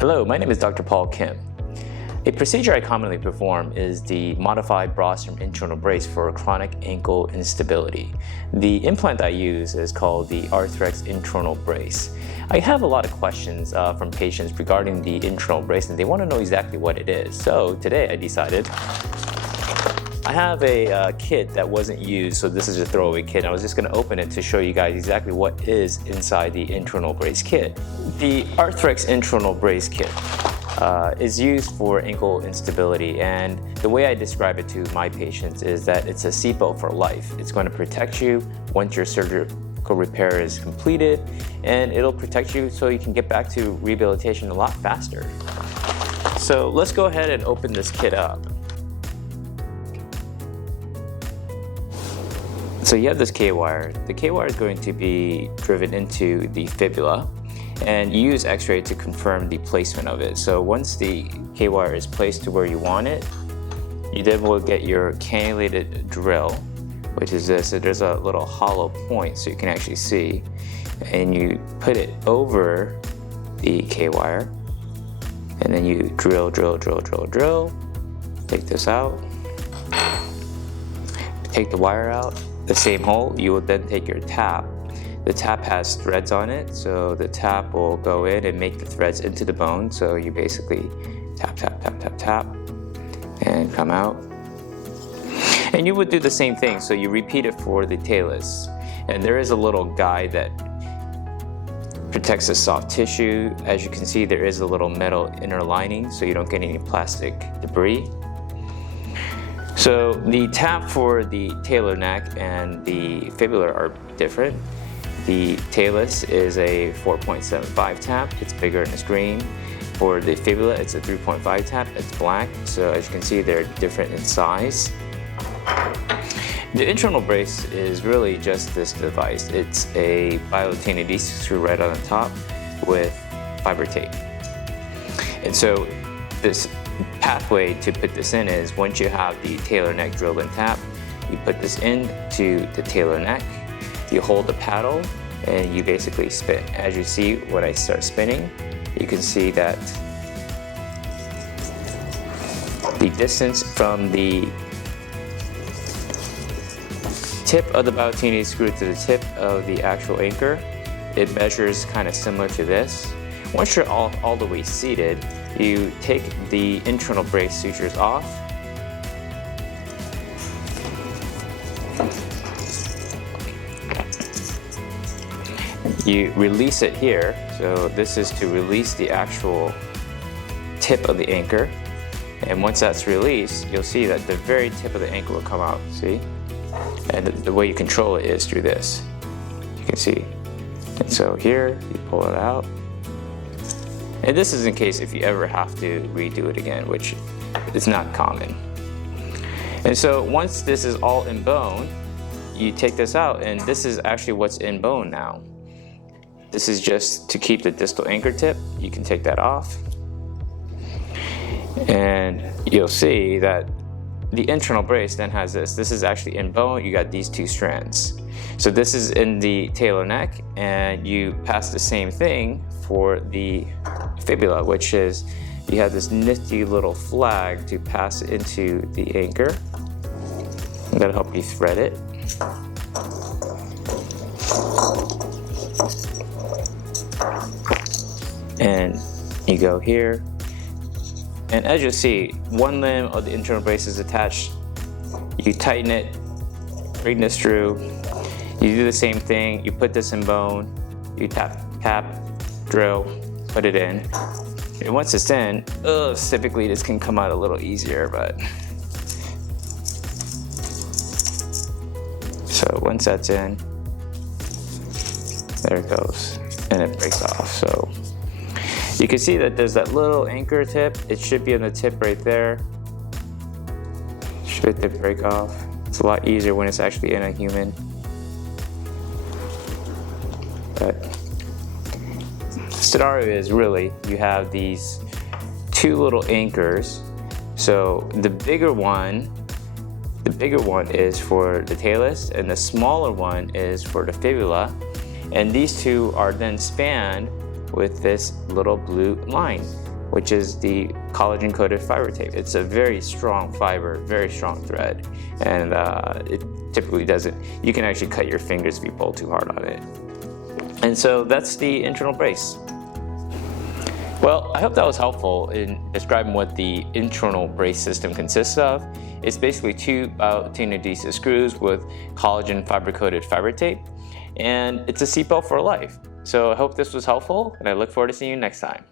Hello, my name is Dr. Kim. A procedure I commonly perform is the modified Brostrom internal brace for chronic ankle instability. The implant I use is called the Arthrex internal brace. I have a lot of questions from patients regarding the internal brace, and they want to know exactly what it is. So today I decided I have a kit that wasn't used, so this is a throwaway kit. I was just going to open it to show you guys exactly what is inside the internal brace kit. The Arthrex internal brace kit is used for ankle instability, and the way I describe it to my patients is that it's a seatbelt for life. It's going to protect you once your surgical repair is completed, and it'll protect you so you can get back to rehabilitation a lot faster. So let's go ahead and open this kit up. So you have this K-wire. The K-wire is going to be driven into the fibula, and you use x-ray to confirm the placement of it. So once the K-wire is placed to where you want it, you then will get your cannulated drill, which is this. So there's a little hollow point so you can actually see, and you put it over the K-wire, and then you drill. Take this out, take the wire out. The same hole, you will then take your tap. The tap has threads on it, so the tap will go in and make the threads into the bone. So you basically tap, and come out. And you would do the same thing, so you repeat it for the talus. And there is a little guide that protects the soft tissue. As you can see, there is a little metal inner lining, so you don't get any plastic debris. So the tap for the talar neck and the fibula are different. The talus is a 4.75 tap, it's bigger and it's green. For the fibula, it's a 3.5 tap, it's black. So as you can see, they're different in size. The internal brace is really just this device. It's a bi-lutine adhesive screw right on the top with fiber tape. And so this pathway to put this in is once you have the talar neck drilled and tapped, you put this into the talar neck, you hold the paddle, and you basically spin. As you see, when I start spinning, you can see that the distance from the tip of the bi-lutine screw to the tip of the actual anchor, it measures kind of similar to this. Once you're all the way seated, you take the internal brace sutures off. You release it here. So this is to release the actual tip of the anchor. And once that's released, you'll see that the very tip of the anchor will come out, see? And the way you control it is through this. You can see. And so here, you pull it out. And this is in case if you ever have to redo it again, which is not common. And so once this is all in bone, you take this out, and this is actually what's in bone now. This is just to keep the distal anchor tip. You can take that off. And you'll see that the internal brace then has this. This is actually in bone. You got these two strands. So this is in the talar neck, and you pass the same thing for the fibula, which is you have this nifty little flag to pass into the anchor. That'll help you thread it. And you go here. And as you see, one limb of the internal brace is attached. You tighten it, bring this through. You do the same thing. You put this in bone. You tap, drill, put it in. And once it's in, typically this can come out a little easier, but. So once that's in, there it goes, and it breaks off. So you can see that there's that little anchor tip. It should be on the tip right there. Should the break off. It's a lot easier when it's actually in a human. But the scenario is really, you have these two little anchors. So the bigger one is for the talus, and the smaller one is for the fibula. And these two are then spanned with this little blue line, which is the collagen-coated fiber tape. It's a very strong fiber, very strong thread, and it typically doesn't, you can actually cut your fingers if you pull too hard on it. And so that's the internal brace. Well, I hope that was helpful in describing what the internal brace system consists of. It's basically two 10 adhesive screws with collagen fiber-coated fiber tape, and it's a seatbelt for life. So I hope this was helpful, and I look forward to seeing you next time.